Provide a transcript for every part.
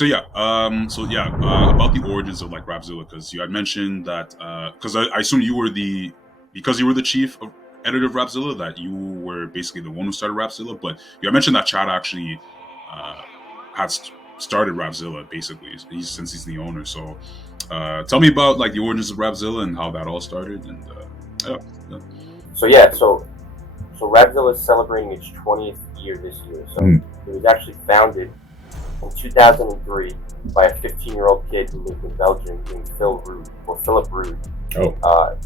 About the origins of like Rapzilla, because you had mentioned that because I assume because you were the chief editor of Rapzilla, that you were basically the one who started Rapzilla. But you had mentioned that Chad actually had started Rapzilla basically, since he's the owner. So tell me about like the origins of Rapzilla and how that all started. And So Rapzilla is celebrating its 20th year this year. So it was actually founded in 2003 by a 15-year-old kid who lived in Belgium named Philip Rude.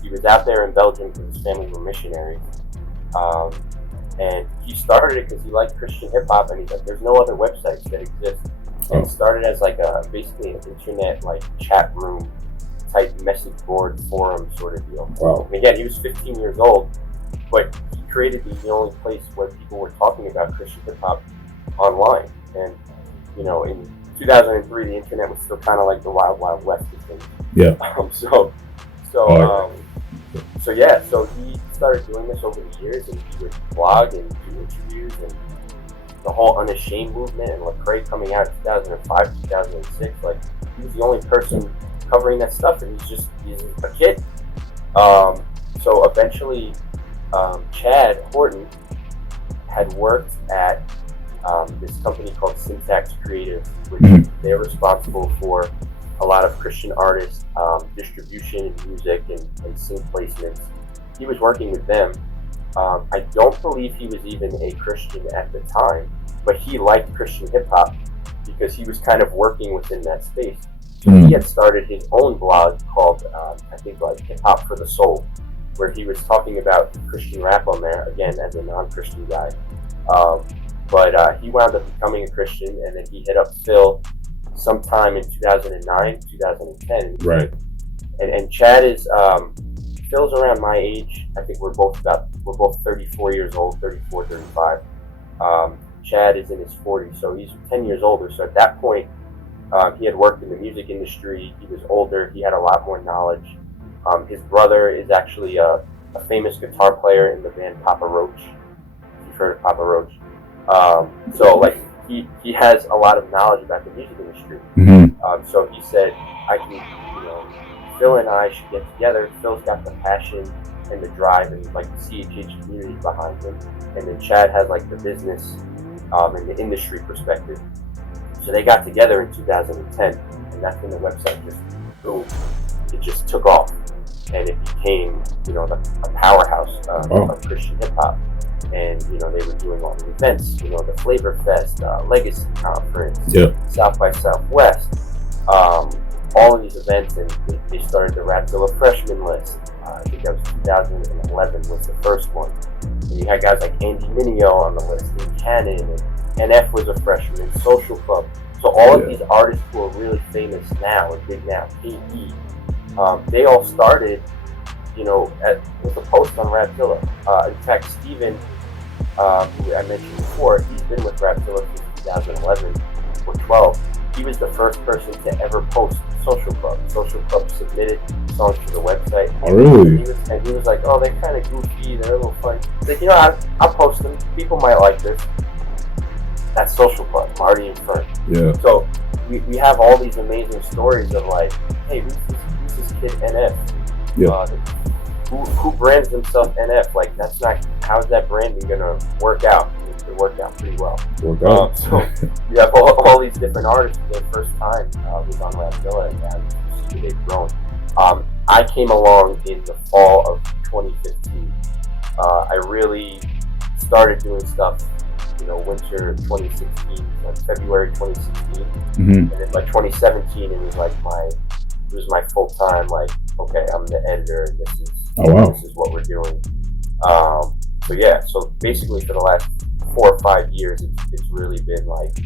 He was out there in Belgium because his family were missionaries. And he started it because he liked Christian hip hop, and he's like, there's no other websites that exist. And it started as like basically an internet like chat room type message board forum sort of deal. And again, he was 15 years old, but he created the only place where people were talking about Christian hip hop online. And in 2003, the internet was still kind of like the wild, wild west of things. Yeah. So he started doing this over the years, and he would blog and do interviews, and the whole Unashamed movement and Lecrae coming out in 2005, 2006. Like, he was the only person covering that stuff, and he's a kid. So eventually, Chad Horton had worked at this company called Syntax Creative, which they're responsible for a lot of Christian artists, distribution in music and sync placements. He was working with them. I don't believe he was even a Christian at the time, but he liked Christian hip hop because he was kind of working within that space. So he had started his own blog called, I think, like Hip Hop for the Soul, where he was talking about Christian rap on there, again, as a non-Christian guy. But he wound up becoming a Christian, and then he hit up Phil sometime in 2009, 2010. Right. And Chad is, Phil's around my age. I think we're both 34 years old, 34, 35. Chad is in his 40s, so he's 10 years older. So at that point, he had worked in the music industry. He was older. He had a lot more knowledge. His brother is actually a famous guitar player in the band Papa Roach. If you've heard of Papa Roach. So like he has a lot of knowledge about the music industry. So he said, Phil and I should get together. Phil's got the passion and the drive and like the CHH community behind him, and then Chad has like the business and the industry perspective. So they got together in 2010, and that's when the website it just took off, and it became a powerhouse of Christian hip hop. And they were doing all the events, the Flavor Fest, Legacy Conference, South by Southwest, all of these events, and they started the Rapzilla freshman list. I think that was 2011 was the first one. And you had guys like Andy Mineo on the list, and Cannon, and NF was a freshman, Social Club. So all of these artists who are really famous now and big now, KE, they all started, with a post on Rapzilla. In fact, Steven, who I mentioned before, he's been with Rapzilla since 2011 or 12. He was the first person to ever post Social Club. Social Club submitted songs to the website. Oh, really? And he was like, oh, they're kind of goofy, they're a little fun. He's like, I'll post them. People might like this. That's Social Club, Marty and Fern. Yeah. So we have all these amazing stories of like, hey, who's this kid NF? Yeah. Who brands themselves NF? Like, how's that branding gonna work out? It worked out pretty well. So you have all these different artists. Their first time was on Rapzilla, and they've grown. I came along in the fall of 2015. I really started doing stuff, winter 2016, like February 2016, and then by 2017 it was my full time. Like, okay, I'm the editor, and this is what we're doing. So basically for the last 4 or 5 years, it's really been like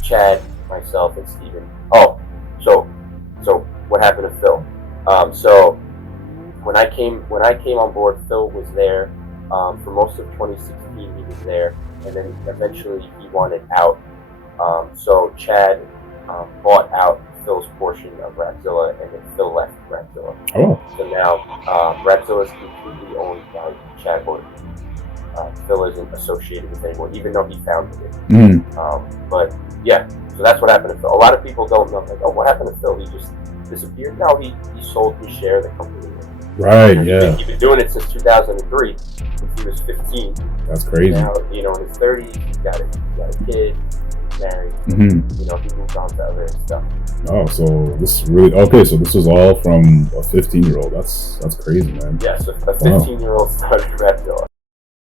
Chad, myself, and Steven. So what happened to Phil? So when I came on board, Phil was there for most of 2016. He was there, and then eventually he wanted out. So Chad bought out Phil's portion of Rapzilla, and then Phil left Rapzilla. So now Rapzilla is completely owned by Chad Horton. Phil isn't associated with it anymore, even though he founded it. But yeah, So that's what happened to Phil. A lot of people don't know, like, oh, what happened to Phil? He just disappeared? No, he sold his share of the company. Right, yeah. He's been doing it since 2003, since he was 15. That's crazy. Now, in his 30s, he's got a kid, he's married. Mm-hmm. He moved on to other stuff. Oh, so this is really okay. So this was all from a 15-year-old. That's crazy, man. Yes, a 15-year-old started Rapzilla.